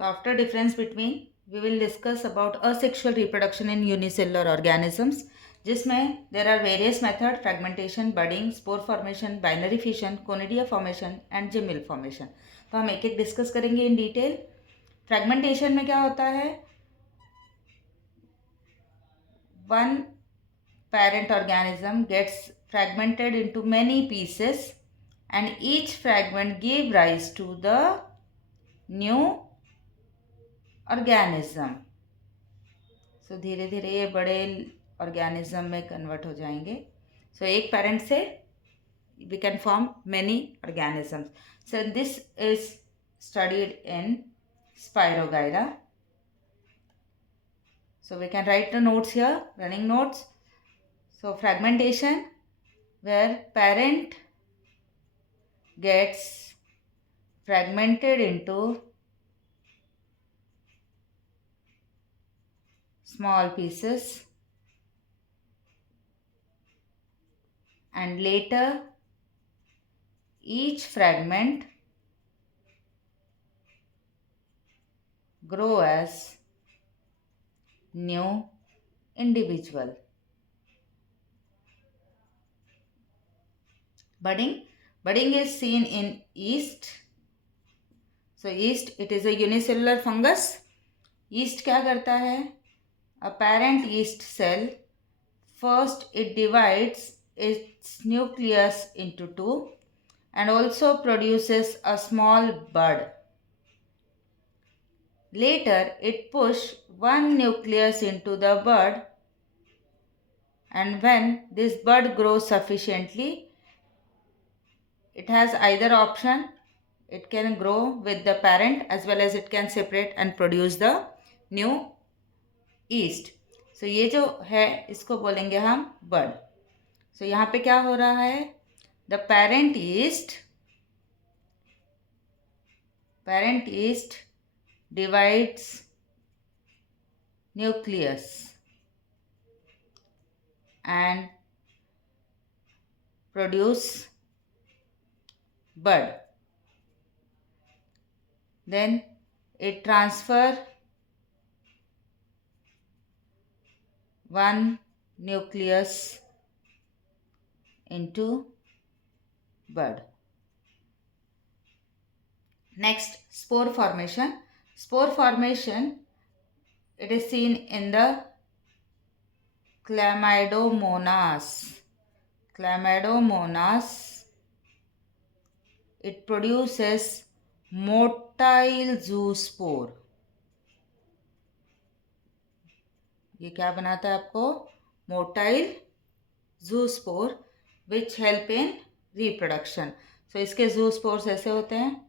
So after difference between, we will discuss about asexual reproduction in unicellular organisms, जिसमें there are various method: fragmentation, budding, spore formation, binary fission, conidia formation and gemule formation. तो हम एक एक डिस्कस करेंगे in detail. Fragmentation में क्या होता है? One parent organism gets fragmented into many pieces and each fragment give rise to the new organism. सो धीरे धीरे ये बड़े ऑर्गेनिज्म में कन्वर्ट हो जाएंगे. सो एक पेरेंट से we can form many organisms. So this is studied in Spirogyra. So we can write the notes here, running notes. So fragmentation, where parent gets fragmented into small pieces and later each fragment grow as new individual. Budding is seen in yeast. So yeast, it is a unicellular fungus. Yeast क्या करता है? A parent yeast cell, first it divides its nucleus into two and also produces a small bud. Later it pushes one nucleus into the bud, and when this bud grows sufficiently, it has either option. It can grow with the parent as well as it can separate and produce the new yeast. So ये जो है इसको बोलेंगे हम bud. So यहाँ पे क्या हो रहा है? The parent yeast divides nucleus and produce bud. Then it transfer one nucleus into bud. Next, spore formation. Spore formation, it is seen in the Chlamydomonas. Chlamydomonas, it produces motile zoospore. ये क्या बनाता है आपको? Motile zoospore, which help in reproduction. So इसके zoospores ऐसे होते हैं,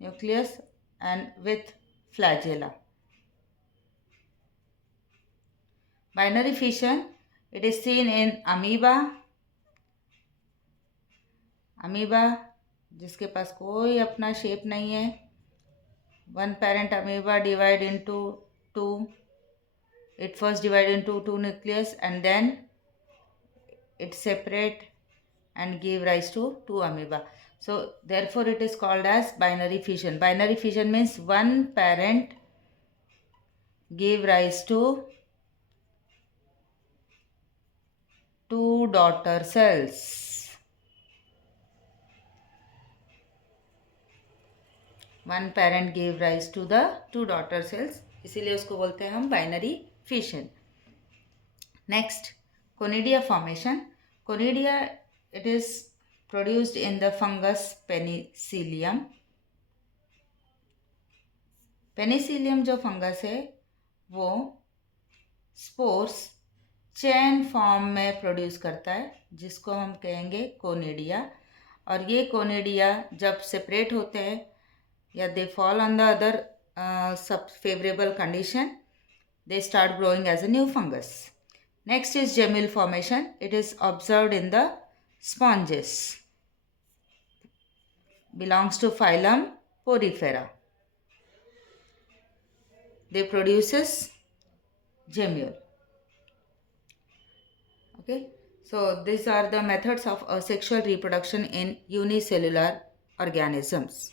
nucleus and with flagella. Binary fission, it is seen in amoeba. Amoeba जिसके पास कोई अपना शेप नहीं है. One parent amoeba divide into two. It first divide into two nucleus and then it separate and give rise to two amoeba. So therefore it is called as binary fission. Binary fission means one parent give rise to two daughter cells. One parent gave rise to the two daughter cells, इसीलिए उसको बोलते हैं हम binary fission. Next, conidia formation. Conidia, it is produced in the fungus Penicillium. Penicillium जो फंगस है वो spores chain form में प्रोड्यूस करता है, जिसको हम कहेंगे कोनिडिया. और ये कोनिडिया जब सेपरेट होते हैं या they fall on the other सब favourable condition, they start growing as a new fungus. Next is gemule formation. It is observed in the sponges. Belongs to phylum Porifera. They produces gemule. Okay. So these are the methods of asexual reproduction in unicellular organisms.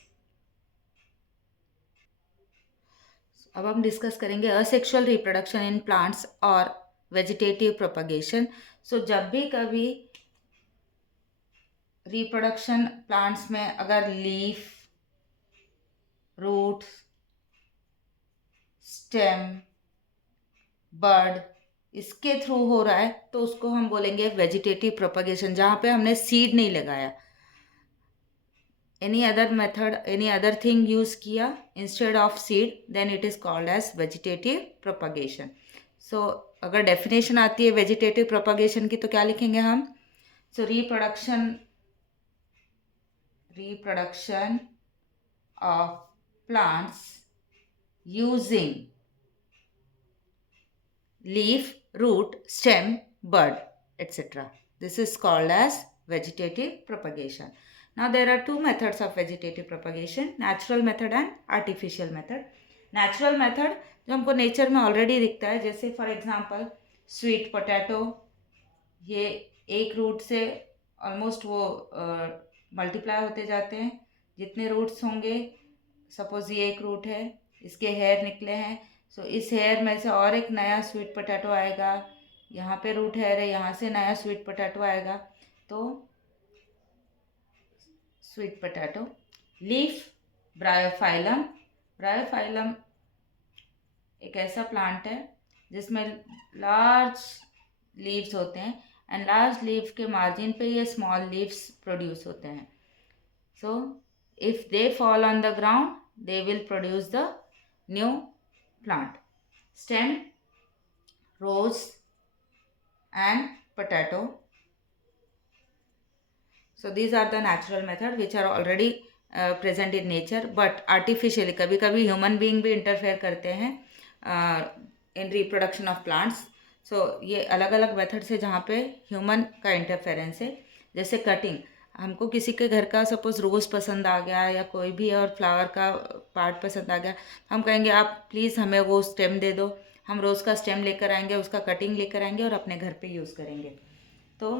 अब हम discuss करेंगे asexual reproduction in plants और vegetative propagation. सो जब भी कभी reproduction plants में अगर leaf, root, stem, bird इसके थ्रू हो रहा है तो उसको हम बोलेंगे वेजिटेटिव प्रोपगेशन, जहाँ पे हमने सीड नहीं लगाया, any other method, any other thing use किया instead of seed, then it is called as vegetative propagation. So अगर डेफिनेशन आती है वेजिटेटिव प्रोपगेशन की तो क्या लिखेंगे हम? सो reproduction of plants using leaf, root, stem, bud, etc. This is called as vegetative propagation. Now there are two methods of vegetative propagation, natural method and artificial method. Natural method जो हमको नेचर में ऑलरेडी दिखता है, जैसे फॉर एग्जांपल स्वीट पोटैटो, ये एक रूट से ऑलमोस्ट वो मल्टीप्लाई होते जाते हैं। जितने रूट्स होंगे, सपोज ये एक रूट है, इसके हेयर निकले हैं, सो इस हेयर में से और एक नया स्वीट पोटैटो आएगा, यहाँ पे रूट हेयर है, यहाँ से नया स्वीट पोटैटो आएगा, तो sweet potato. Leaf, Bryophyllum. Bryophyllum एक ऐसा प्लांट है जिसमें लार्ज लीव्स होते हैं एंड लार्ज लीव के मार्जिन पे ये स्मॉल लीव्स प्रोड्यूस होते हैं। So if they fall on the ground they will produce the new plant. Stem, rose and potato. So these are the natural method which are already present in nature, but artificially कभी कभी human being भी interfere करते हैं in reproduction of plants. So ये अलग अलग मेथड से जहाँ पे ह्यूमन का इंटरफेरेंस है, जैसे कटिंग। हमको किसी के घर का सपोज रोज़ पसंद आ गया या कोई भी और फ्लावर का पार्ट पसंद आ गया, हम कहेंगे आप प्लीज़ हमें वो स्टेम दे दो। हम रोज़ का स्टेम लेकर आएंगे, उसका कटिंग लेकर आएंगे और अपने घर पे यूज़ करेंगे। तो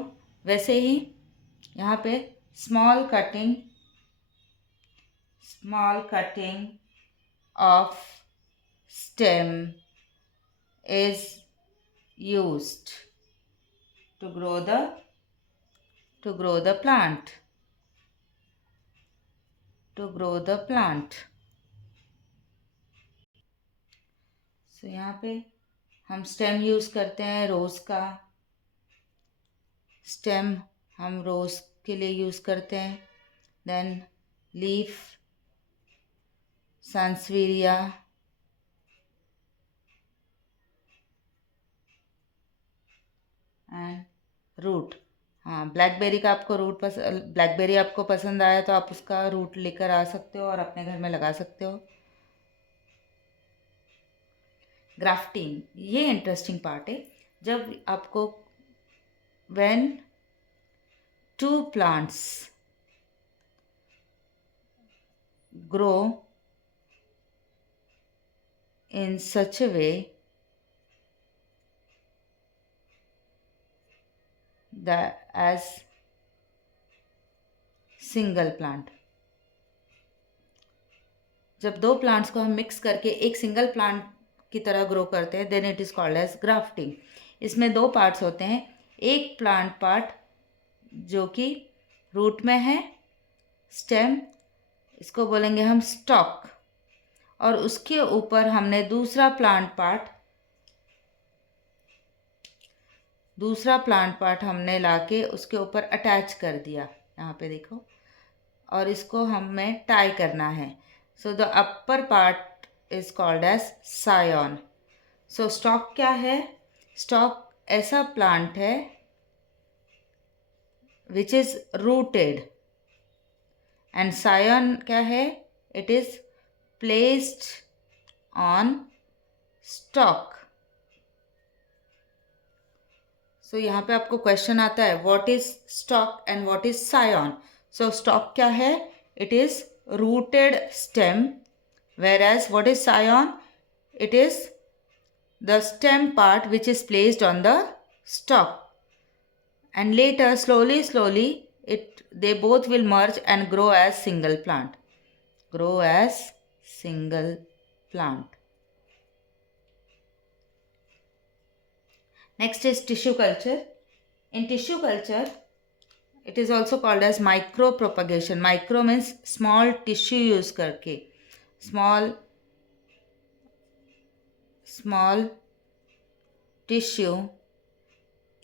वैसे ही यहाँ पे small cutting of stem is used to grow the plant. So यहाँ पे हम स्टेम यूज करते हैं रोज का। स्टेम हम रोज के लिए यूज करते हैं। Then leaf, sansevieria, and root. हाँ, ब्लैकबेरी का आपको ब्लैकबेरी आपको पसंद आया तो आप उसका रूट लेकर आ सकते हो और अपने घर में लगा सकते हो। ग्राफ्टिंग, ये इंटरेस्टिंग पार्ट है। जब आपको when two plants grow in such a way that as single plant, जब दो प्लांट्स को हम मिक्स करके एक सिंगल प्लांट की तरह ग्रो करते हैं, then it is called as grafting. इसमें दो पार्ट्स होते हैं, एक प्लांट पार्ट जो कि रूट में है, स्टेम, इसको बोलेंगे हम स्टॉक, और उसके ऊपर हमने दूसरा प्लांट पार्ट हमने लाके उसके ऊपर अटैच कर दिया, यहाँ पे देखो, और इसको हमें टाई करना है। So the upper part is called as scion. So stock क्या है? स्टॉक ऐसा प्लांट है which is rooted, and scion क्या है? It is placed on stock. सो यहाँ पे आपको क्वेश्चन आता है what is stock and what is scion. So stock क्या है? It is rooted stem, whereas what is scion? It is the stem part which is placed on the stalk, and later slowly they both will merge and grow as single plant. Next is tissue culture. In tissue culture, it is also called as micropropagation. Micro means small tissue use करके, small tissue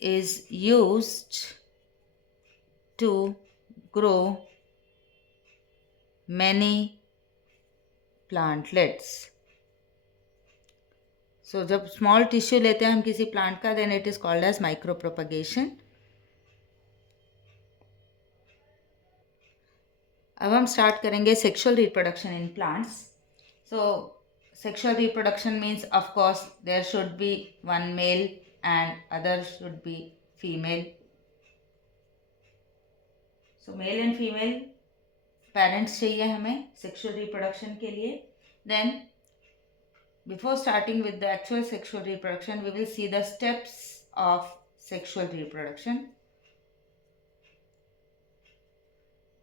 is used to grow many plantlets. So जब small tissue लेते हैं हम किसी plant का, then it is called as micro propagation. अब हम start करेंगे sexual reproduction in plants. So sexual reproduction means of course there should be one male and other should be female. So male and female parents चाहिए हमें sexual reproduction के लिए. Then before starting with the actual sexual reproduction, we will see the steps of sexual reproduction.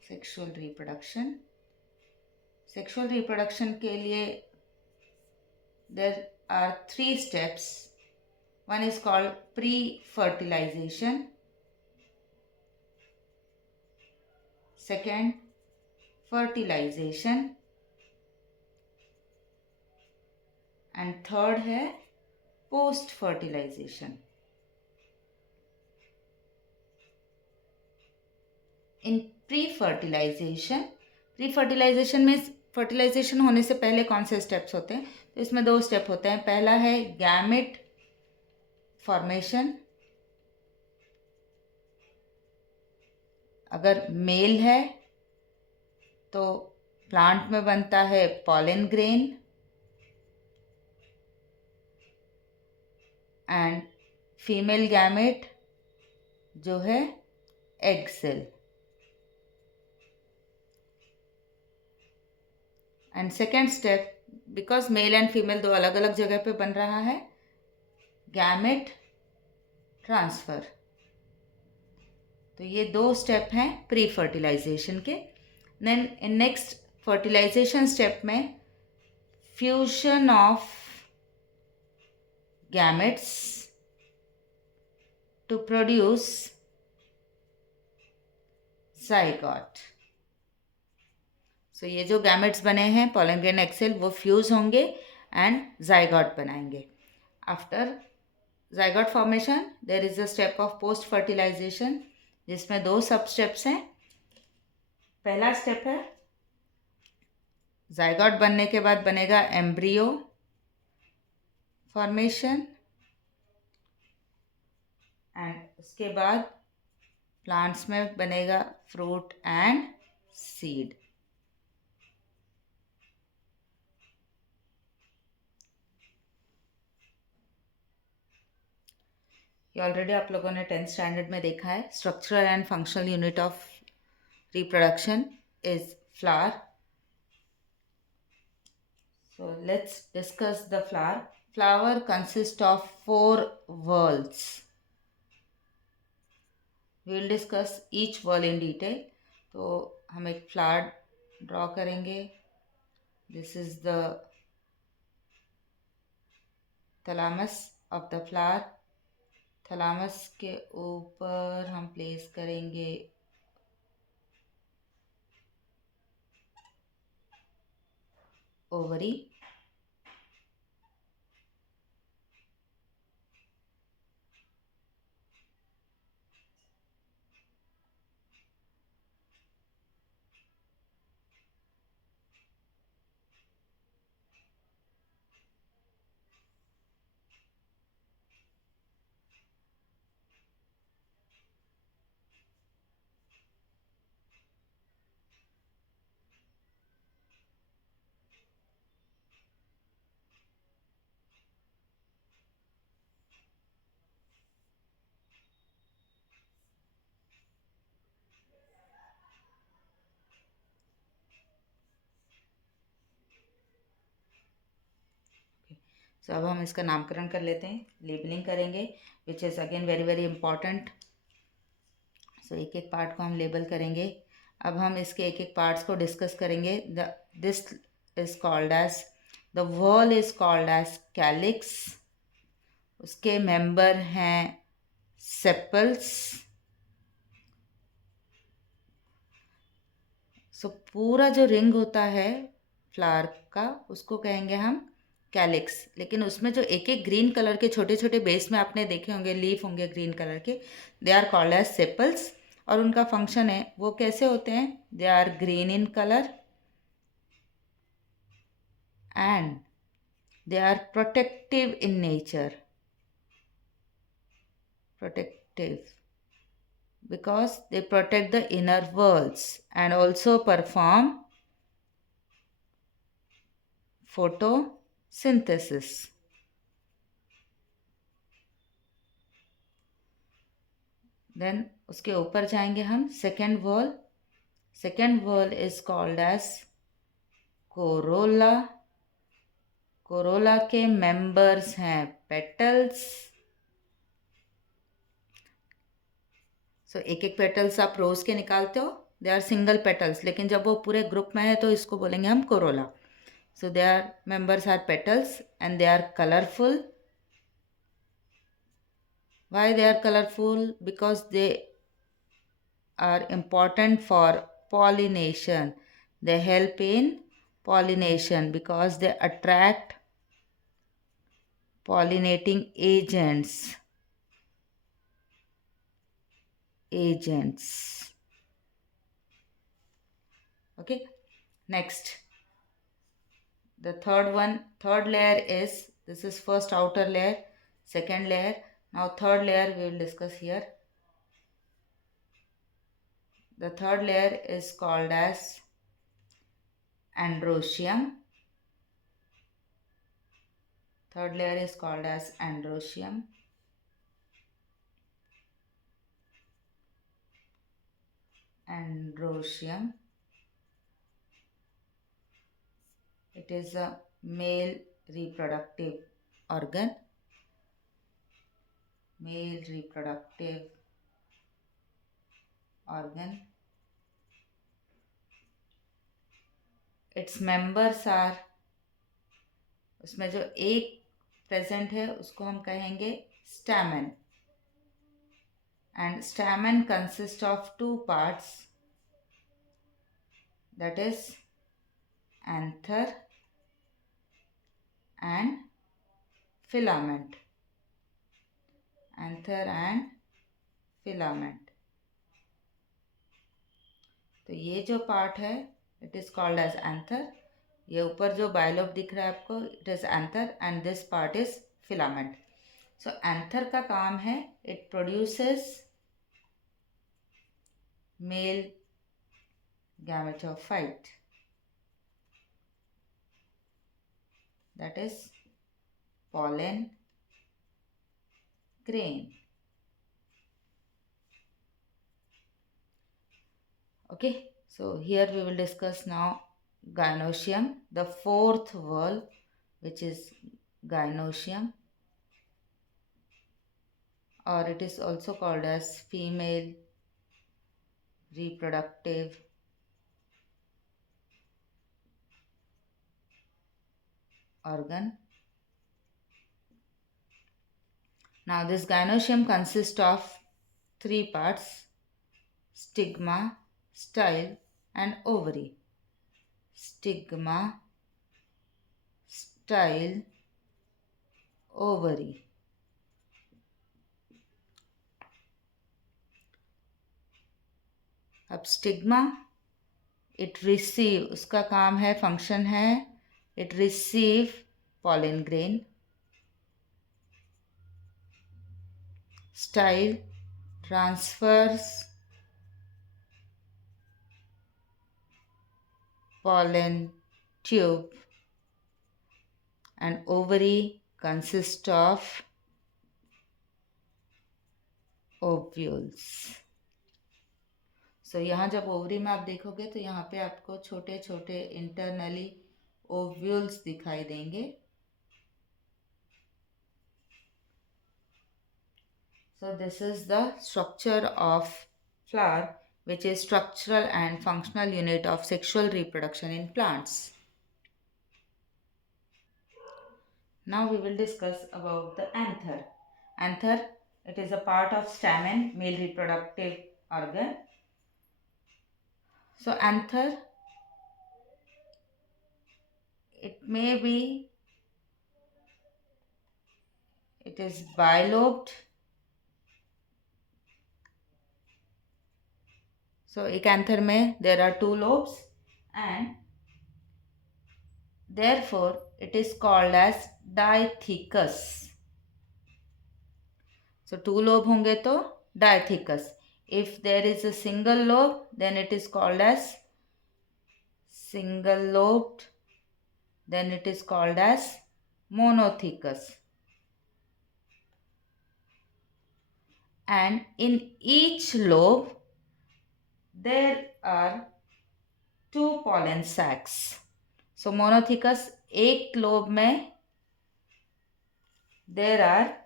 Sexual reproduction. Sexual reproduction के लिए there are 3 steps. One is called pre-fertilization. Second, fertilization. And third है post fertilization. इन pre fertilization में fertilization होने से पहले कौन से स्टेप्स होते हैं? तो इसमें 2 स्टेप होते हैं. पहला है गैमेट फॉर्मेशन. अगर मेल है तो प्लांट में बनता है pollen grain and female gamete जो है egg cell. And second step, because male and female 2 अलग अलग जगह पे बन रहा है, गैमेट ट्रांसफ़र. तो ये 2 स्टेप हैं प्री फर्टिलाइजेशन के. Then in next fertilization step में fusion of gametes to produce zygote. So ये जो gametes बने हैं pollen grain egg cell वो फ्यूज होंगे एंड zygote बनाएंगे. After zygote formation there is a step of post fertilization जिसमें 2 सब स्टेप्स हैं. पहला स्टेप है zygote बनने के बाद बनेगा एम्ब्रियो फॉर्मेशन एंड उसके बाद प्लांट्स में बनेगा फ्रूट एंड सीड. ये ऑलरेडी आप लोगों ने 10th स्टैंडर्ड में देखा है. Structural and functional unit of reproduction is flower. So let's discuss the flower. Flower consists of 4 whorls. We will discuss each whorl in detail. तो हम एक flower draw करेंगे. This is the thalamus of the flower. थलामस के ऊपर हम प्लेस करेंगे ओवरी. सो अब हम इसका नामकरण कर लेते हैं, लेबलिंग करेंगे, which is again very very important. So एक एक पार्ट को हम लेबल करेंगे. अब हम इसके एक एक पार्ट्स को डिस्कस करेंगे. This is called as the wall is called as calyx. उसके मेंबर हैं सेपल्स। सो पूरा जो रिंग होता है फ्लावर का उसको कहेंगे हम कैलिक्स। लेकिन उसमें जो एक एक ग्रीन कलर के छोटे छोटे बेस में आपने देखे होंगे, लीफ होंगे ग्रीन कलर के, they are called as sepals. और उनका फंक्शन है, वो कैसे होते हैं, they are green in colour and they are protective in nature. Protective because they protect the inner walls and also perform photosynthesis. Then उसके ऊपर जाएंगे हम second wall. Second wall is called as corolla. corolla के members हैं petals. सो एक एक पेटल्स आप रोज के निकालते हो, दे आर सिंगल पेटल्स, लेकिन जब वो पूरे ग्रुप में है तो इसको बोलेंगे हम corolla. So they are members are petals and they are colourful. Why they are colourful? Because they are important for pollination. They help in pollination because they attract pollinating agents. Okay, next, the third layer is, this is first outer layer, second layer. Now third layer we will discuss here. The third layer is called as androecium. Third layer is called as androecium. Androecium. It is a male reproductive organ. Male reproductive organ. Its members are, उसमें जो एक प्रेजेंट है उसको हम कहेंगे stamen. And stamen consists of two parts, that is anther and filament. Anther and filament. तो ये जो पार्ट है it is called as anther. ये ऊपर जो बायलोब दिख रहा है आपको, it is anther and this part is filament. So anther का काम है, it produces male gametophyte, that is pollen grain. Okay, so here we will discuss now gynoecium, the fourth wall, which is gynoecium, or it is also called as female reproductive organ. Now this gynoecium consists of three parts: stigma, style and ovary. Stigma, style, ovary. अब stigma, it receive, उसका काम है, फंक्शन है, it receive pollen grain. Style transfers pollen tube and ovary consists of ovules. सो यहाँ जब ओवरी में आप देखोगे तो यहाँ पे आपको छोटे छोटे इंटरनली ओव्यूल्स दिखाई देंगे. So this is the structure of flower, which is structural and functional unit of sexual reproduction in plants. Now we will discuss about the anther. Anther, it is a part of stamen, male reproductive organ. So anther, it may be, it is bilobed. So एक anther में there are two lobes and therefore it is called as dithecus. So two lobe होंगे तो dithecus. If there is a single lobe, then it is called as single lobed. Then it is called as monothecus. And in each lobe, there are two pollen sacs. So monothecus एक lobe में there are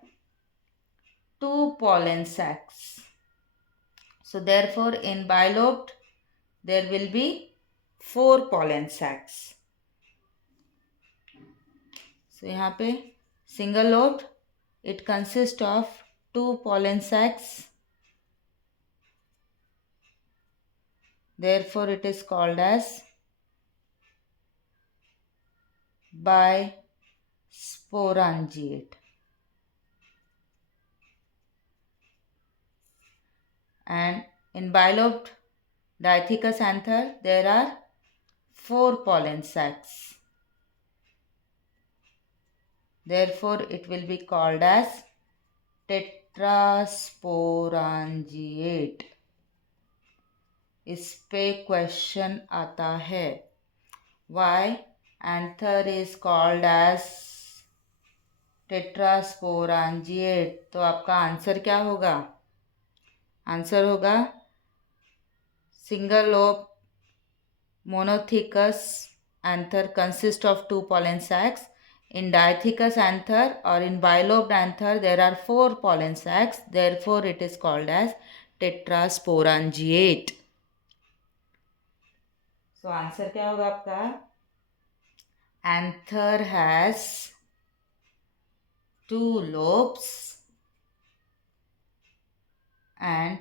two pollen sacs. So therefore in bilobed there will be four pollen sacs. So यहाँ पे single lobed, it consists of two pollen sacs. Therefore it is called as bisporangiate. And in bilobed dithecus anther there are four pollen sacs. Therefore it will be called as tetrasporangiate. इस पे क्वेश्चन आता है why anther is called as tetrasporangiate. तो आपका आंसर क्या होगा? आंसर होगा single lobe monothecus anther consists of two pollen sacs. In dithecus anther or in bilobed anther there are four pollen sacs. Therefore it is called as tetrasporangiate. So answer क्या होगा आपका? Anther has two lobes and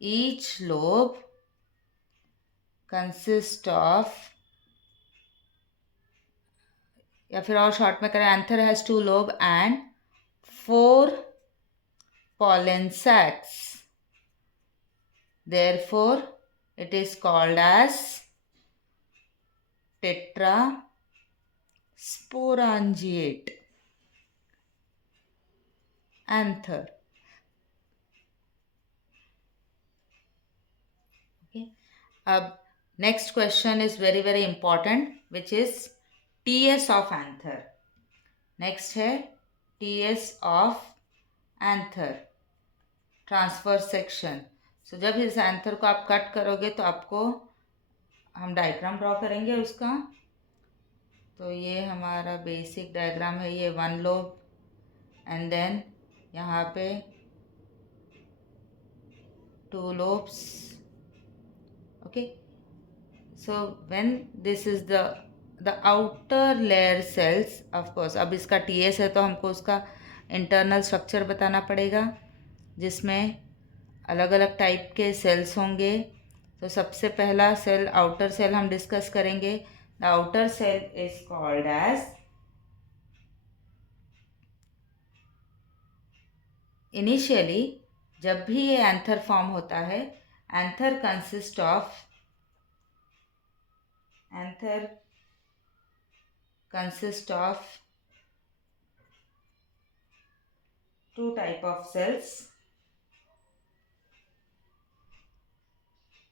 each lobe consists of, या फिर और शॉर्ट में करें, anther has two lobe and four pollen sacs. Therefore it is called as tetrasporangiate anther. Okay. Next question is very very important, which is TS of anther. Next है TS of anther, transverse section. So जब इस एंथर को आप कट करोगे तो आपको, हम diagram draw करेंगे उसका. तो ये हमारा बेसिक डायग्राम है. ये वन लोब एंड देन यहाँ पे two lobes. Okay. So when this is the outer layer cells, of course अब इसका टीएस है तो हमको उसका इंटरनल स्ट्रक्चर बताना पड़ेगा जिसमें अलग अलग टाइप के सेल्स होंगे. तो सबसे पहला सेल, आउटर सेल, हम डिस्कस करेंगे. The outer cell is called as, initially जब भी ये एंथर फॉर्म होता है, anther consist of two type of cells,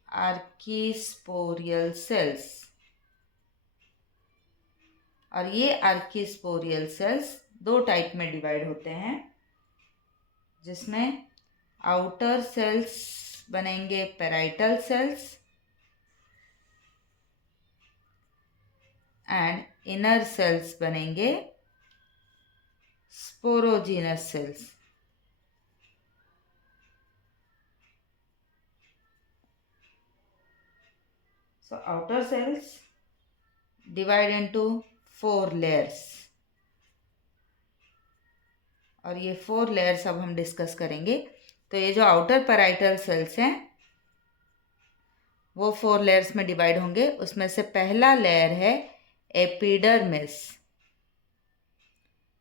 archesporial cells. और ये आर्कीस्पोरियल सेल्स दो टाइप में डिवाइड होते हैं, जिसमें आउटर सेल्स बनेंगे parietal cells and inner cells बनेंगे sporogenous cells. So outer cells divide into four layers. और ये 4 लेयर्स अब हम डिस्कस करेंगे। तो ये जो आउटर पैराइटल सेल्स हैं वो 4 लेयर्स में डिवाइड होंगे। उसमें से पहला लेयर है epidermis.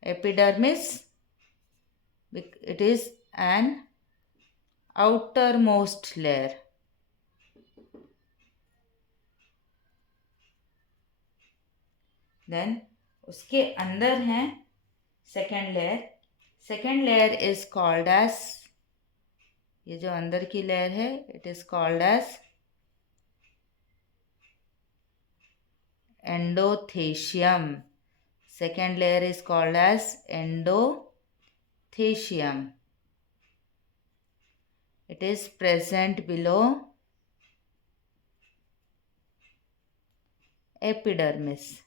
Epidermis, it is an outermost layer. Then उसके अंदर है second layer. Second layer is called as, ये जो अंदर की लेयर है it is called as endothecium. Second layer is called as endothecium. It is present below epidermis.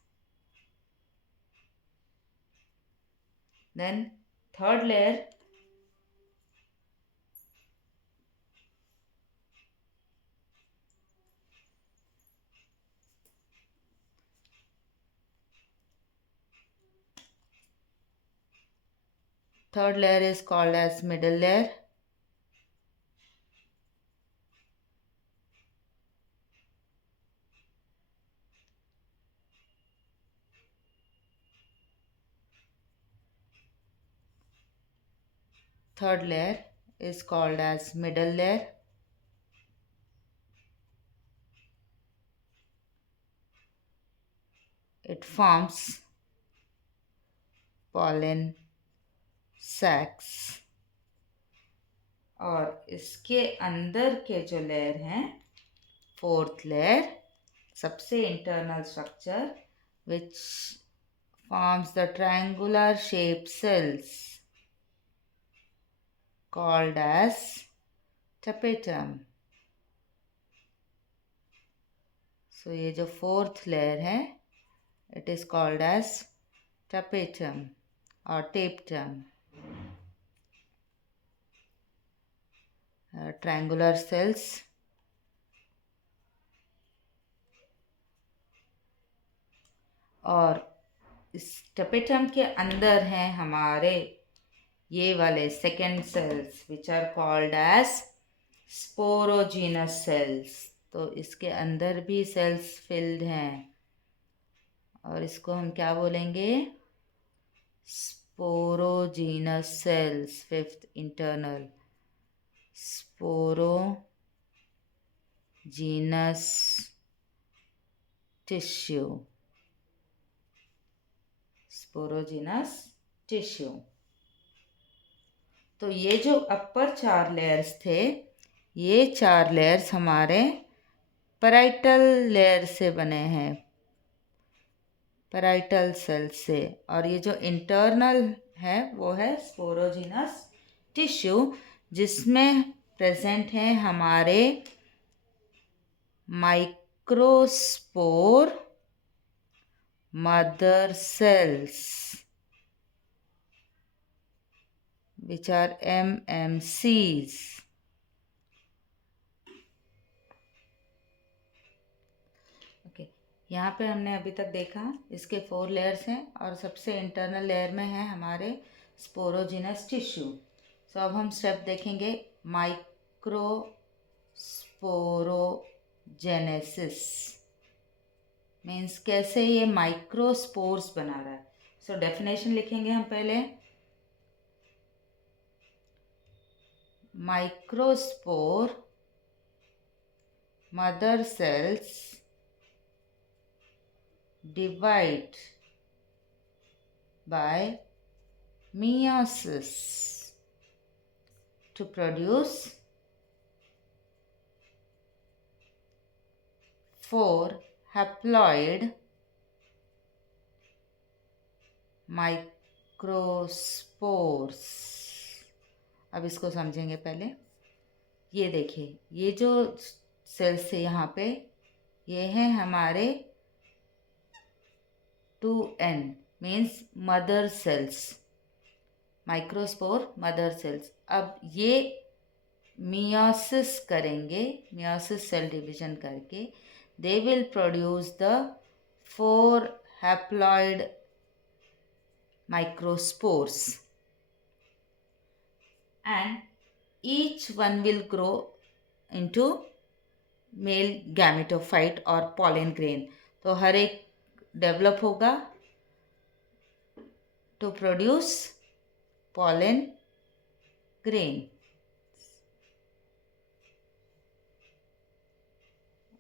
Then third layer is called as middle layer. Third layer is called as middle layer. It forms pollen sacs. और इसके अंदर के जो लेयर हैं, fourth layer, सबसे internal structure which forms the triangular shaped cells called as tapetum. So ये जो fourth layer है it is called as tapetum or tapetum. Triangular cells. और इस tapetum के अंदर हैं हमारे ये वाले second cells which are called as sporogenous cells. तो इसके अंदर भी सेल्स फिल्ड हैं और इसको हम क्या बोलेंगे? Sporogenous cells. Fifth internal sporogenous tissue. Sporogenous tissue. तो ये जो अपर 4 लेयर्स थे, ये 4 लेयर्स हमारे पैराइटल लेयर से बने हैं, पैराइटल सेल से. और ये जो इंटरनल है वो है स्पोरोजीनस टिश्यू, जिसमें प्रेजेंट हैं हमारे microspore mother sales which are MMCs. Okay, यहाँ पे हमने अभी तक देखा इसके 4 लेयर्स हैं और सबसे इंटरनल लेयर में है हमारे स्पोरोजिनस टिश्यू. सो अब हम स्टेप देखेंगे माइक्रोस्पोरोजेनेसिस. मीन्स कैसे ये माइक्रोस्पोर्स बना रहा है. सो डेफिनेशन लिखेंगे हम पहले. Microspore mother cells divide by meiosis to produce 4 haploid microspores. अब इसको समझेंगे पहले. ये देखिए, ये जो सेल्स है यहाँ पे, ये हैं हमारे 2N means mother cells, microspore mother cells. अब ये मियोसिस करेंगे, मियोसिस सेल डिवीजन करके they will produce the 4 haploid microspores. and each one will grow into male gametophyte और पॉलन ग्रेन. तो हर एक डेवलप होगा to produce pollen grain.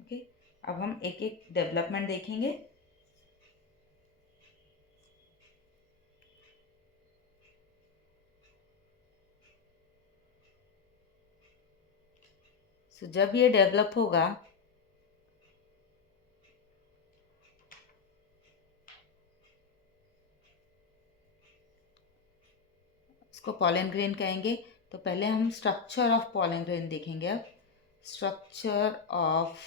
Okay, अब हम एक एक डेवलपमेंट देखेंगे. तो जब ये डेवलप होगा इसको पॉलन ग्रेन कहेंगे. तो पहले हम स्ट्रक्चर ऑफ पॉलन ग्रेन देखेंगे. अब स्ट्रक्चर ऑफ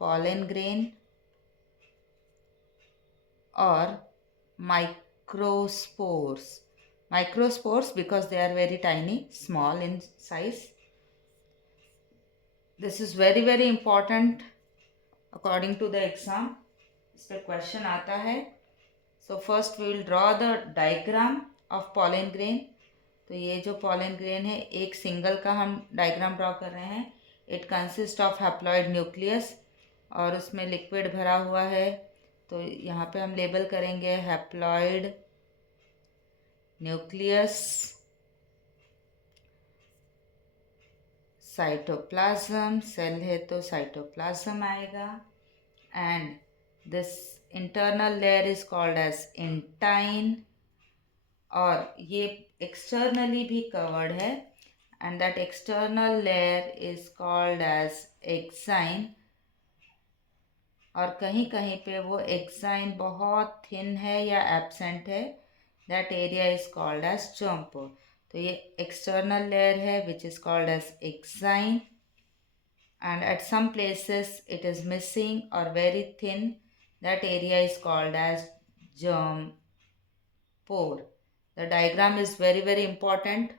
पॉलन ग्रेन और microspores because they are very tiny, small in size. This is very very important according to the exam. इस पर क्वेश्चन आता है. So first we will draw the diagram of pollen grain. तो ये जो pollen grain है एक सिंगल का हम डायग्राम ड्रॉ कर रहे हैं. It consists of haploid nucleus और उसमें लिक्विड भरा हुआ है. तो यहाँ पे हम लेबल करेंगे हैप्लॉइड न्यूक्लियस, साइटोप्लाज्म, सेल है तो साइटोप्लाज्म आएगा. And this internal layer is called as intine और ये एक्सटर्नली भी कवर्ड है. And that external layer is called as exine और कहीं कहीं पे वो एक्साइन बहुत थिन है या एब्सेंट है. That area is called as germ pore. तो ये एक्सटर्नल लेयर है which is called as exine and at some places it is missing or very thin. That area is called as germ pore. The diagram is very very important.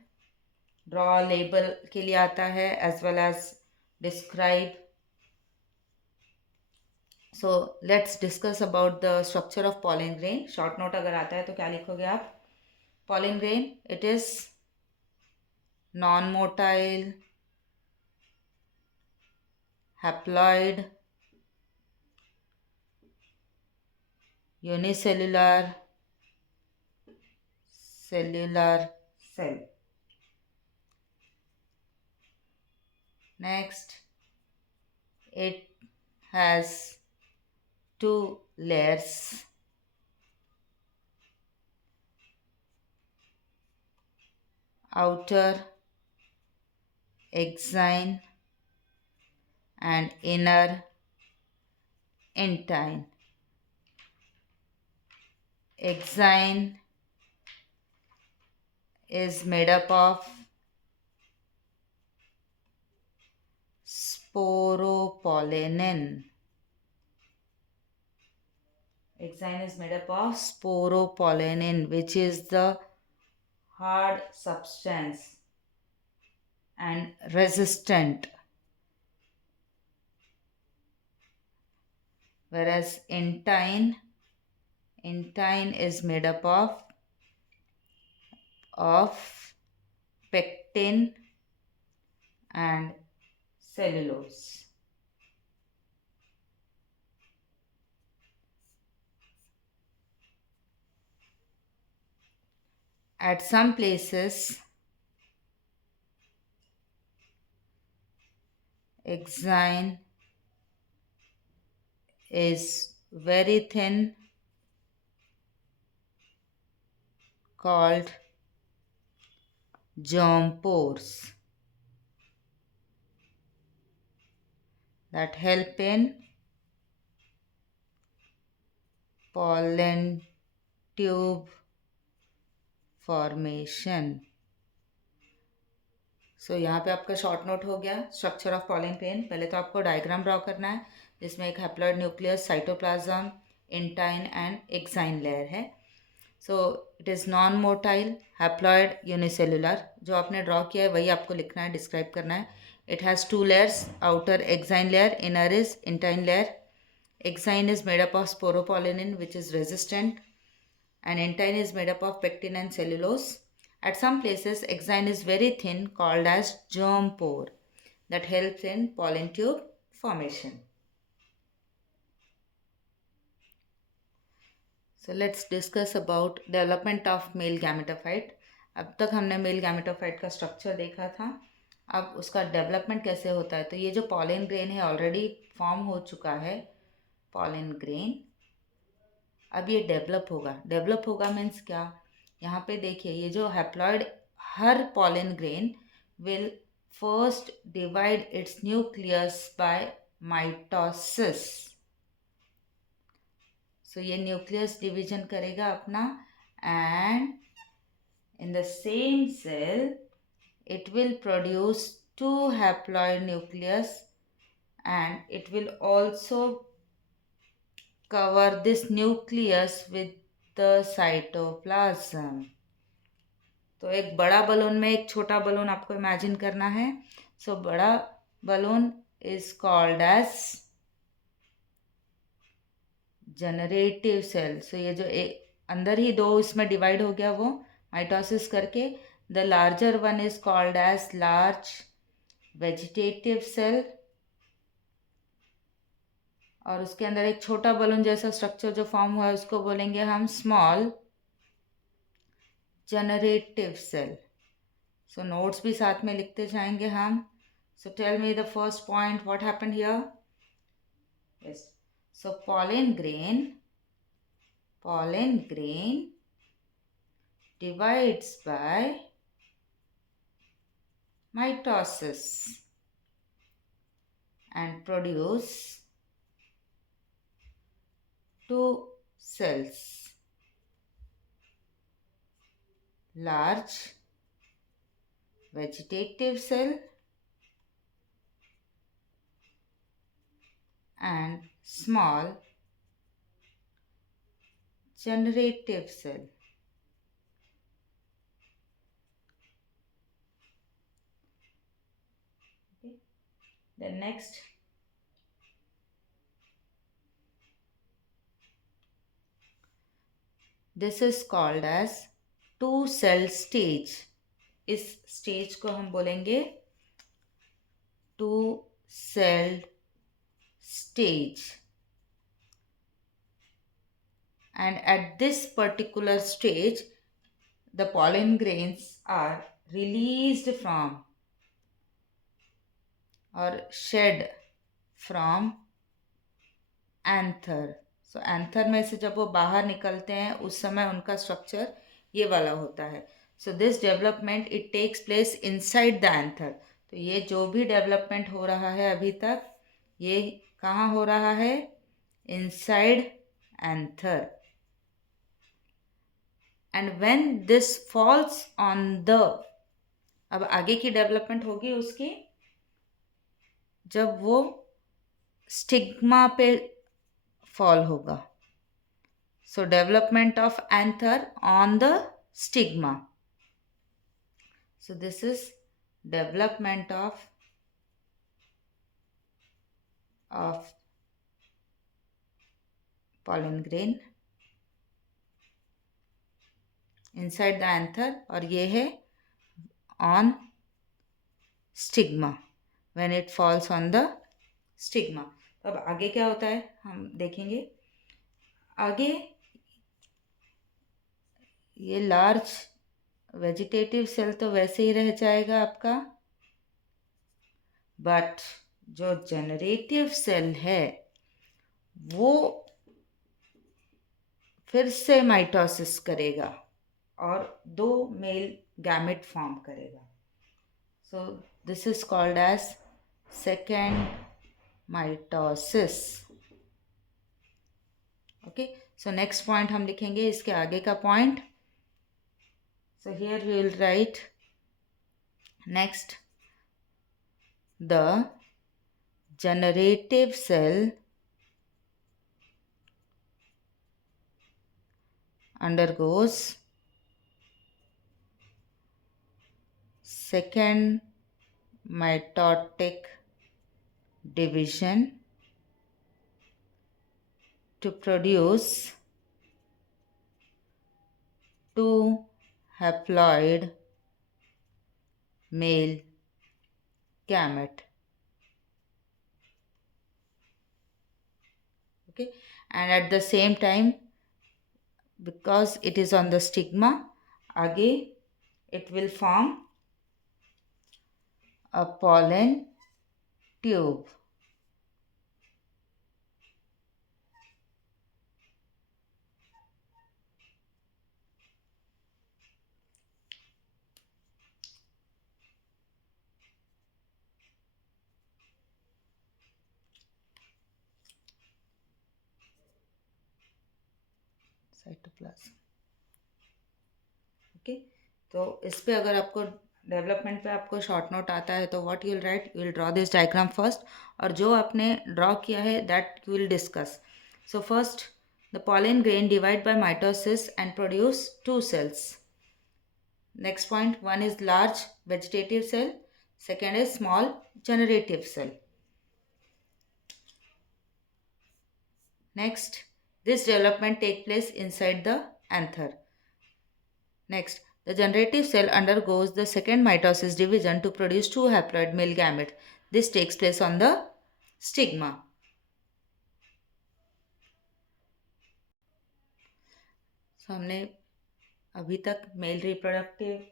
Draw label के लिए आता है as well as describe. So let's discuss about the structure of pollen grain. Short note अगर आता है तो क्या लिखोगे आप? Pollen grain, it is non-motile, haploid, unicellular, cellular cell. Next, it has two layers. Outer exine and inner intine. Exine is made up of sporopollenin. Exine is made up of sporopollenin, which is the hard substance and resistant, whereas intine is made up of pectin and cellulose. At some places exine is very thin, called germ pores, that help in pollen tube formation. सो यहाँ पे आपका short note हो गया structure of pollen grain. पहले तो आपको diagram draw करना है जिसमें एक haploid nucleus, cytoplasm, intine and exine layer है. So it is non motile, haploid, unicellular. जो आपने ड्रॉ किया है वही आपको लिखना है, डिस्क्राइब करना है. It has two layers, outer exine layer, inner is intine layer. Exine is made up of sporopollenin which is resistant and intine is made up of pectin and cellulose. At some places, exine is very thin, called as germ pore, that helps in pollen tube formation. So let's discuss about development of male gametophyte. अब तक हमने male gametophyte का स्ट्रक्चर देखा था. अब उसका डेवलपमेंट कैसे होता है. तो ये जो पॉलन ग्रेन है ऑलरेडी फॉर्म हो चुका है. पॉलन ग्रेन अब ये डेवलप होगा मीन्स क्या. यहाँ पे देखिए ये जो हैप्लॉइड हर pollen grain will first divide its nucleus by mitosis. So ये न्यूक्लियस डिवीजन करेगा अपना, and in the same cell it will produce two haploid nucleus, and it will also cover this nucleus with the cytoplasm. तो एक बड़ा बलून में एक छोटा बलून आपको इमेजिन करना है. सो बड़ा balloon is called as generative cell. So ये जो अंदर ही दो इसमें डिवाइड हो गया वो माइटोसिस करके. The larger one is called as large vegetative cell, और उसके अंदर एक छोटा बलून जैसा स्ट्रक्चर जो फॉर्म हुआ है उसको बोलेंगे हम small generative cell. So notes भी साथ में लिखते जाएंगे हम. So tell me the first point, what happened here. Yes, so pollen grain divides by mitosis and produce two cells, large vegetative cell and small generative cell. Okay. Then next, this is called as two cell stage. इस स्टेज को हम बोलेंगे two celled stage, and at this particular stage the pollen grains are released from or shed from anther. So anther में से जब वो बाहर निकलते हैं उस समय उनका स्ट्रक्चर ये वाला होता है. So this development it takes place inside the anther. तो ये जो भी डेवलपमेंट हो रहा है अभी तक ये कहाँ हो रहा है, inside anther. And when this falls on the, अब आगे की डेवलपमेंट होगी उसकी जब वो स्टिग्मा पे फॉल होगा. सो development of anther on the stigma. So this is development of pollen grain inside the anther, और ये है on stigma when it falls on the stigma. तो अब आगे क्या होता है हम देखेंगे. आगे ये लार्ज वेजिटेटिव सेल तो वैसे ही रह जाएगा आपका, बट जो जनरेटिव सेल है वो फिर से माइटोसिस करेगा और दो मेल गैमेट फॉर्म करेगा. So this is called as second mitosis. Okay, so next point हम लिखेंगे इसके आगे का पॉइंट. So here we will write next, the generative cell undergoes second mitotic division to produce two haploid male gamete. Okay, and at the same time, because it is on the stigma, again it will form a pollen tube. Cytoplasm. Okay, तो इस पे अगर आपको डेवलपमेंट पे आपको short note आता है तो what you will write, you will draw this diagram first, और जो आपने ड्रॉ किया है that you will discuss. So first, the pollen grain divide by mitosis and produce two cells. Next point, one is large vegetative cell, second is small generative cell. Next, this development take place inside the anther. Next, the generative cell undergoes the second mitosis division to produce two haploid male gametes. This takes place on the stigma. So हमने अभी तक male reproductive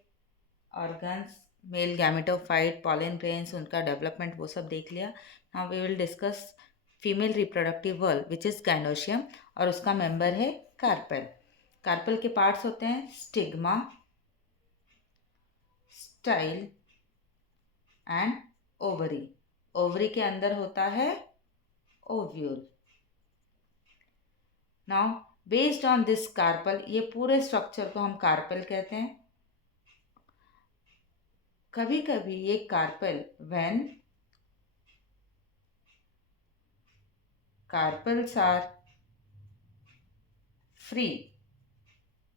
organs, male gametophyte, pollen grains, उनका development वो सब देख लिया. Now we will discuss female reproductive whorl which is gynoecium, और उसका मेंबर है कार्पेल. कार्पेल के पार्ट्स होते हैं stigma, style and ovary. Ovary के अंदर होता है ovule. Now based on this carpel, ये पूरे स्ट्रक्चर को हम कार्पेल कहते हैं. कभी कभी ये carpel, when carpels are free,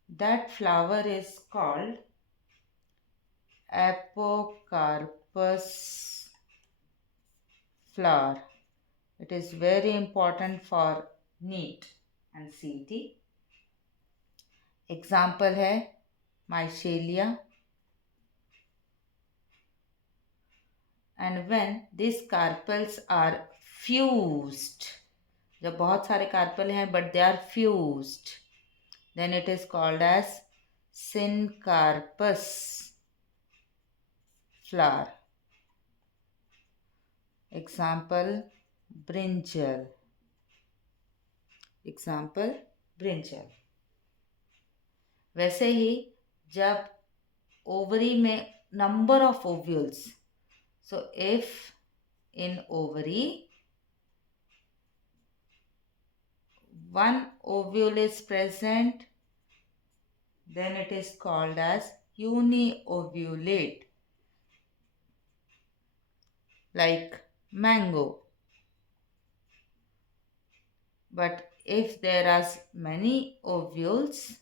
that flower is called apocarpous flower. It is very important for NEET and CET. Example है mycelia. And when these carpels are fused, जब बहुत सारे कार्पल हैं but they are fused, then it is called as syncarpous flower. Example brinjal. Example brinjal. वैसे ही जब ओवरी में number of ovules, so if in ovary one ovule is present, then it is called as uniovulate, like mango. But if there are many ovules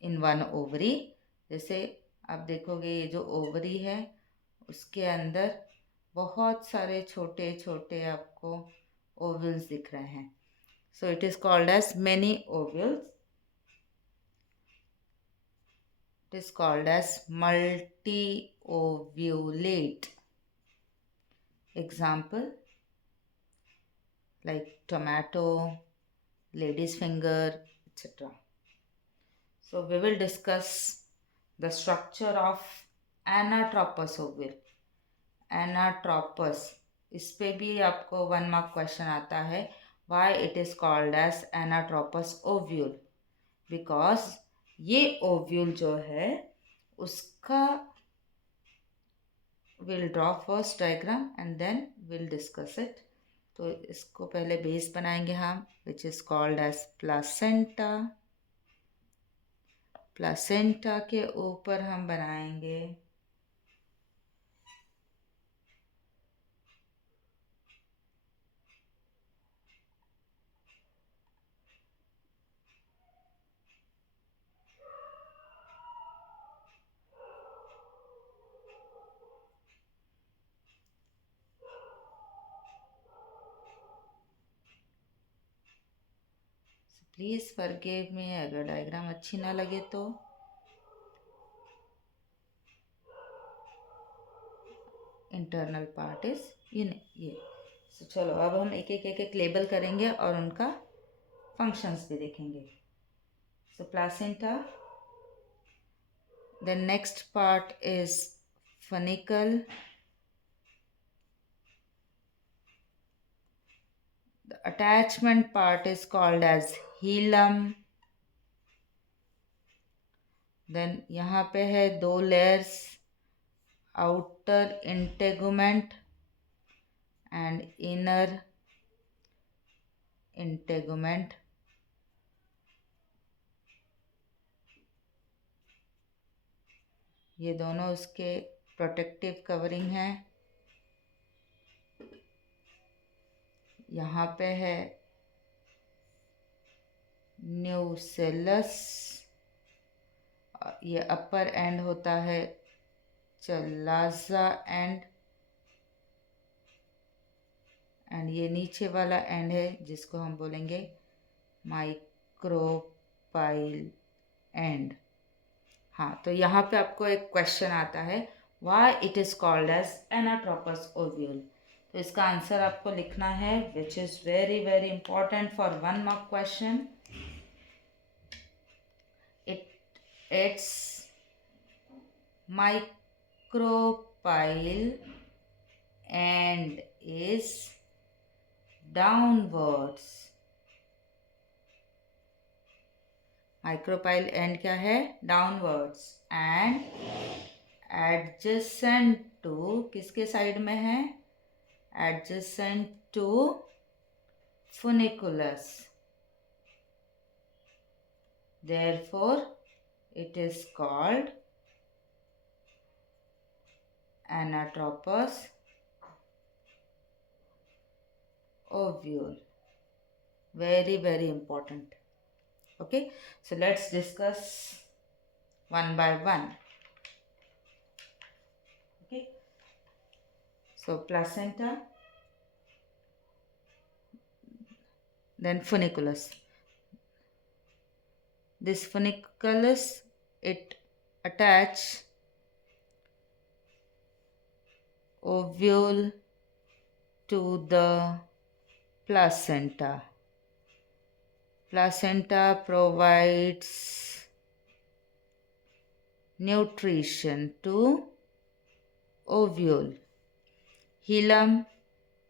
in one ovary, जैसे आप देखोगे ये जो ओवरी है उसके अंदर बहुत सारे छोटे छोटे आपको ओव्यूल्स दिख रहे हैं. So it is called as many ovules. It is called as multi-ovulate. Example like tomato, lady's finger, etc. So we will discuss the structure of anatropous ovule. Anatropous, इस पे भी आपको 1 mark question आता है. Why it is called as anatropous ovule? Because ये ovule जो है उसका we'll draw first diagram and then we'll discuss it. तो इसको पहले बेस बनाएंगे हम, which is called as placenta. Placenta के ऊपर हम बनाएंगे प्लीज़ फॉरगिव मी अगर डायग्राम अच्छी ना लगे तो। इंटरनल पार्ट इज ये। तो चलो अब हम एक एक लेबल करेंगे और उनका फंक्शंस भी देखेंगे। So placenta, the next part is funicle, the attachment part is called as hilum, then यहाँ पे है 2 layers, outer integument and inner integument. ये दोनों उसके प्रोटेक्टिव कवरिंग हैं। यहाँ पे है न्यूसेलस, ये अपर एंड होता है चलाजा एंड ये नीचे वाला एंड है जिसको हम बोलेंगे माइक्रोपाइल एंड। हाँ, तो यहाँ पे आपको एक क्वेश्चन आता है, why it is called as anatropous ovule. तो इसका आंसर आपको लिखना है, which is very very important for 1 mark question. Its micropyle end is downwards. Micropyle end क्या है? Downwards. And adjacent to, किसके साइड में है? Adjacent to funiculus. Therefore, it is called anatropous ovule. Very very important. Okay, so let's discuss one by one. Okay, so placenta, then funiculus. This funiculus, it attach ovule to the placenta. Placenta provides nutrition to ovule. Hilum,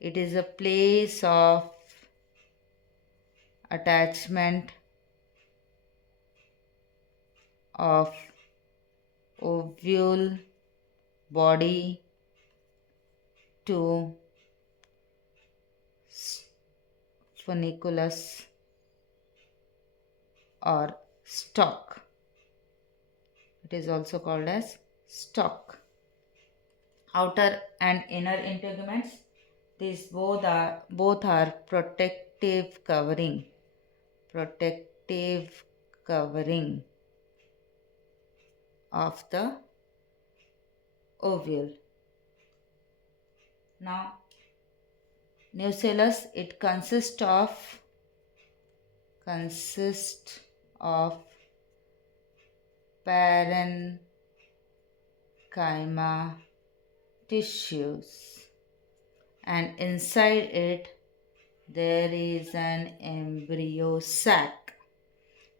it is a place of attachment of ovule body to funiculus or stalk. It is also called as stalk. Outer and inner integuments, these both are protective covering of the ovule. Now, nucellus, it consists of parenchyma tissues, and inside it there is an embryo sac.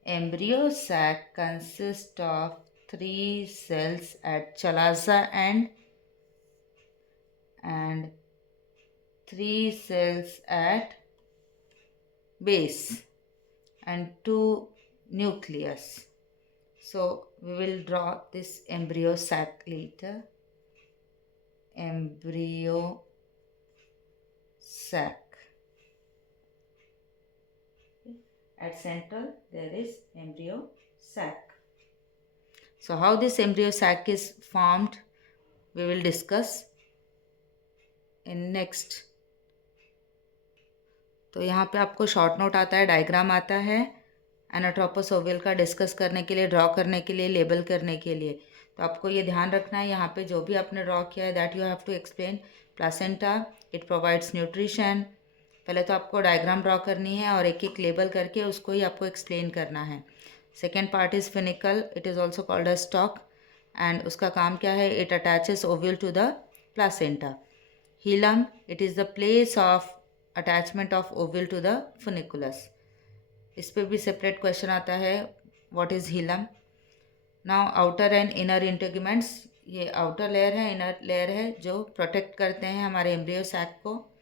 Embryo sac consists of 3 cells at chalaza end and 3 cells at base and 2 nucleus. So we will draw this embryo sac later. Embryo sac. At central there is embryo sac. So how this embryo sac is formed, we will discuss in next. तो यहाँ पे आपको short note आता है, डायग्राम आता है anatropous ovule का डिस्कस करने के लिए, ड्रॉ करने के लिए, लेबल करने के लिए। तो आपको ये ध्यान रखना है, यहाँ पे जो भी आपने ड्रॉ किया है that you have to explain. Placenta, it provides nutrition, पहले तो आपको डायग्राम ड्रॉ करनी है और एक एक लेबल करके उसको ही आपको एक्सप्लेन करना है. Second part is funicle. It is also called a stalk. And उसका काम क्या है? It attaches ovule to the placenta. Hilum, it is the place of attachment of ovule to the funiculus. इस पर भी सेपरेट क्वेश्चन आता है, what is hilum. Now outer and inner integuments. ये आउटर लेयर है, इनर लेयर है, जो protect करते हैं हमारे एम्ब्रियो सैक को.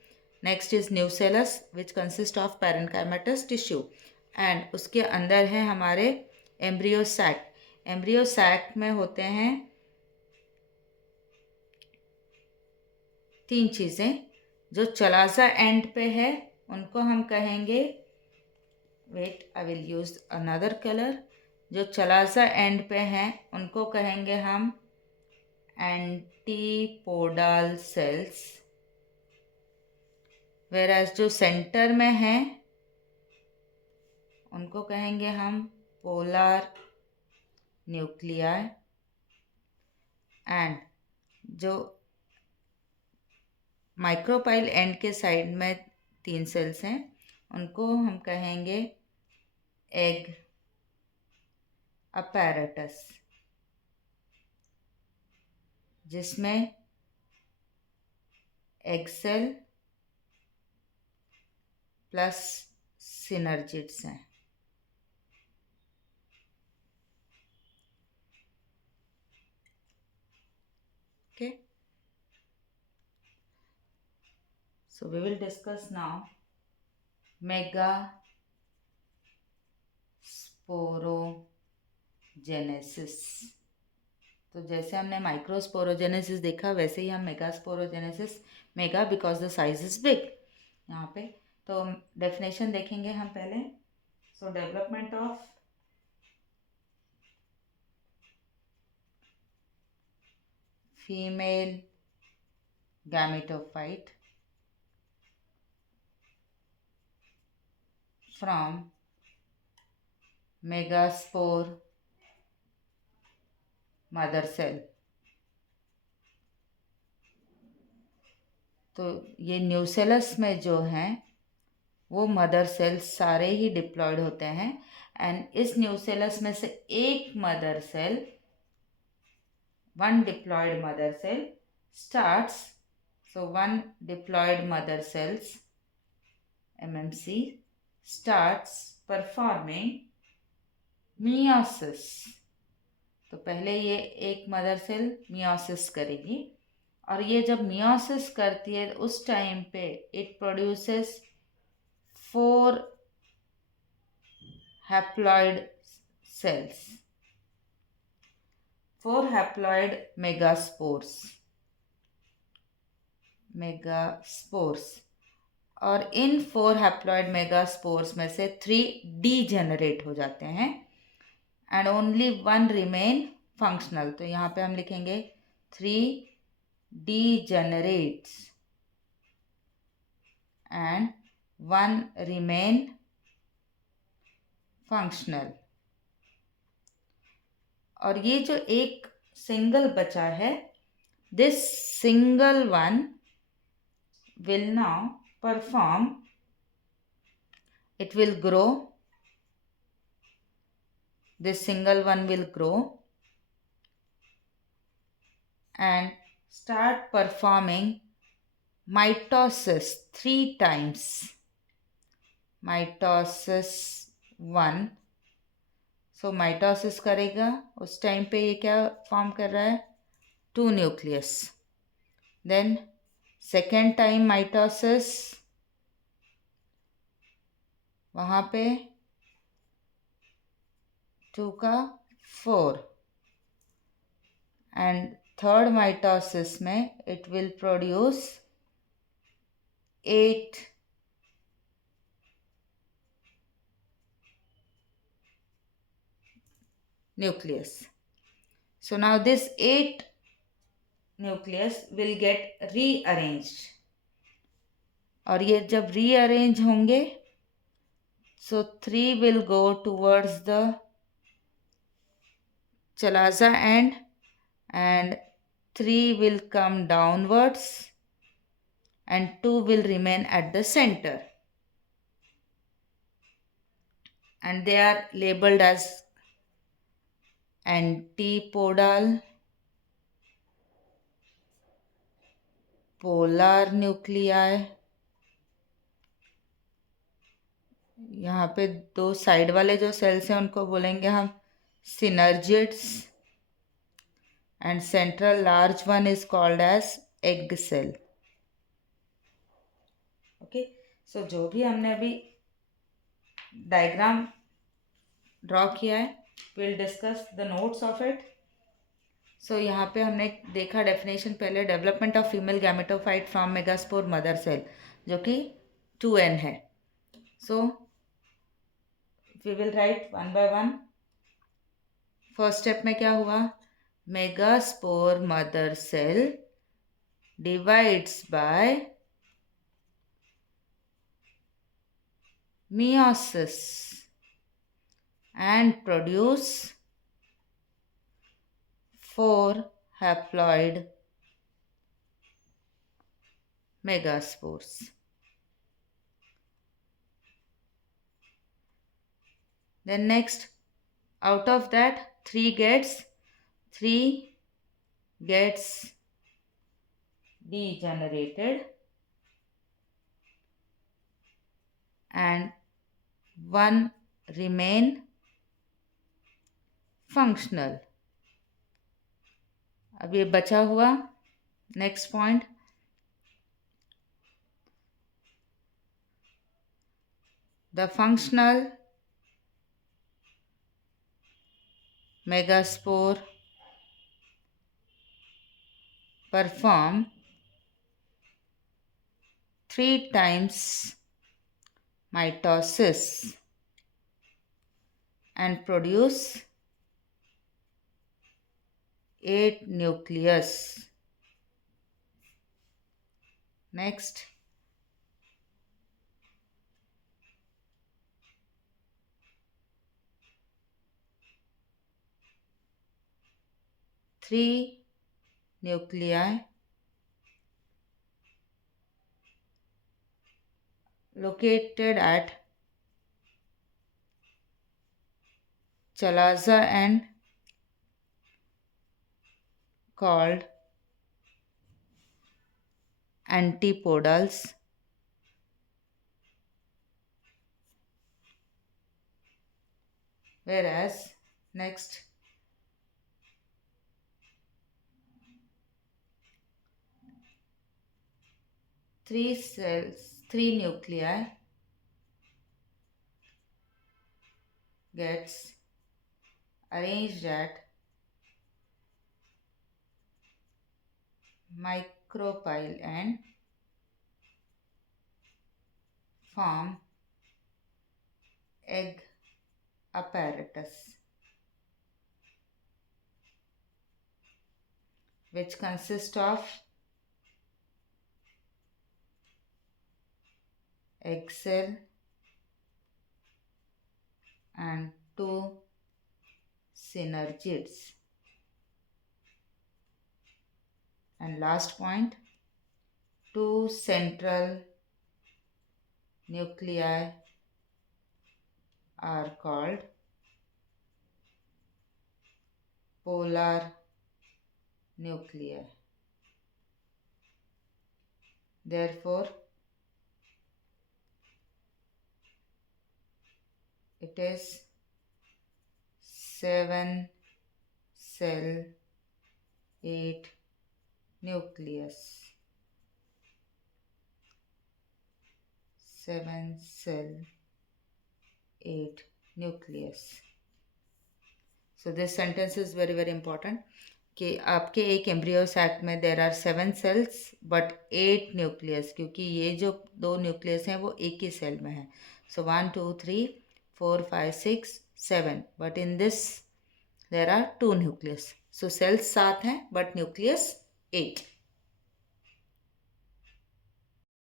Next is nucellus which consist of parenchymatous tissue. And उसके अंदर है हमारे एम्ब्रियो सैक. एम्ब्रियो सैक में होते हैं 3 चीज़ें. जो चलासा एंड पे है उनको हम कहेंगे, wait I will use another colour. जो चलासा एंड पे हैं उनको कहेंगे हम एंटीपोडल सेल्स. वेराज जो सेंटर में हैं उनको कहेंगे हम पोलर न्यूक्लियाई. एंड जो माइक्रोपाइल एंड के साइड में 3 सेल्स हैं उनको हम कहेंगे एग अपैरेटस, जिसमें एग सेल प्लस सिनर्जिड्स हैं. Okay, so we will discuss now Megasporogenesis. तो जैसे हमने माइक्रोस्पोरोजेनेसिस देखा वैसे ही हम megasporogenesis, mega because the size is big यहाँ पे. तो डेफिनेशन देखेंगे हम पहले. So development of female gametophyte from megaspore mother cell. तो ये न्यूसेलस में जो हैं वो मदर सेल्स सारे ही डिप्लॉयड होते हैं. एंड इस न्यूसेलस में से एक mother cell, one diploid mother cell starts. So one diploid mother cells MMC starts performing meiosis. तो पहले ये एक मदर सेल मियोसिस करेगी और ये जब मियोसिस करती है उस टाइम पे it produces 4 haploid cells, 4 haploid megaspores. और इन 4 हैप्लॉइड मेगास्पोर्स में से 3 डीजेनरेट हो जाते हैं एंड ओनली 1 रिमेन फंक्शनल. तो यहाँ पे हम लिखेंगे 3 degenerates and 1 remain functional. और ये जो एक सिंगल बचा है, this single one will now perform, it will grow, this single one will grow and start performing mitosis 3 times. Mitosis 1. So mitosis करेगा, उस टाइम पे ये क्या फॉर्म कर रहा है? 2 nucleus. Then second time mitosis, वहाँ पे 2 का 4. एंड थर्ड माइटोसिस में it will produce 8 nucleus. So now this 8 nucleus will get rearranged. और ये जब rearrange होंगे so 3 will go towards the chalaza end and 3 will come downwards and 2 will remain at the center. and they are labeled as antipodal, polar nuclei. यहाँ पे दो साइड वाले जो सेल्स हैं उनको बोलेंगे हम synergids, and central large one is called as egg cell. Okay, so जो भी हमने अभी डायग्राम ड्रॉ किया है, we'll discuss the notes of it. सो यहाँ पे हमने देखा डेफिनेशन पहले, development of female gametophyte from megaspore mother cell, जो कि 2n है. So we will write one by one. First step में क्या हुआ? Megaspore mother cell divides by meiosis and produce 4 haploid megaspores. Then next, out of that 3 gets degenerated and 1 remain functional. अब ये बचा हुआ next point, the functional megaspore perform 3 times mitosis and produce 8 nucleus. Next, three nuclei located at chalaza end called antipodals, whereas next three nuclei gets arranged at micropyle and form egg apparatus, which consists of egg cell and 2 synergids. And last point, 2 central nuclei are called polar nuclei. Therefore, it is 7 cell 8 nucleus. 7 cell 8 nucleus. So this sentence is very very important कि आपके एक embryo sac में there are 7 cells but 8 nucleus, क्योंकि ये जो 2 न्यूक्लियस हैं वो एक ही सेल में है. So 1 2 3 4 5 6 7, but in this there are 2 nucleus. So cells 7 हैं बट न्यूक्लियस 8.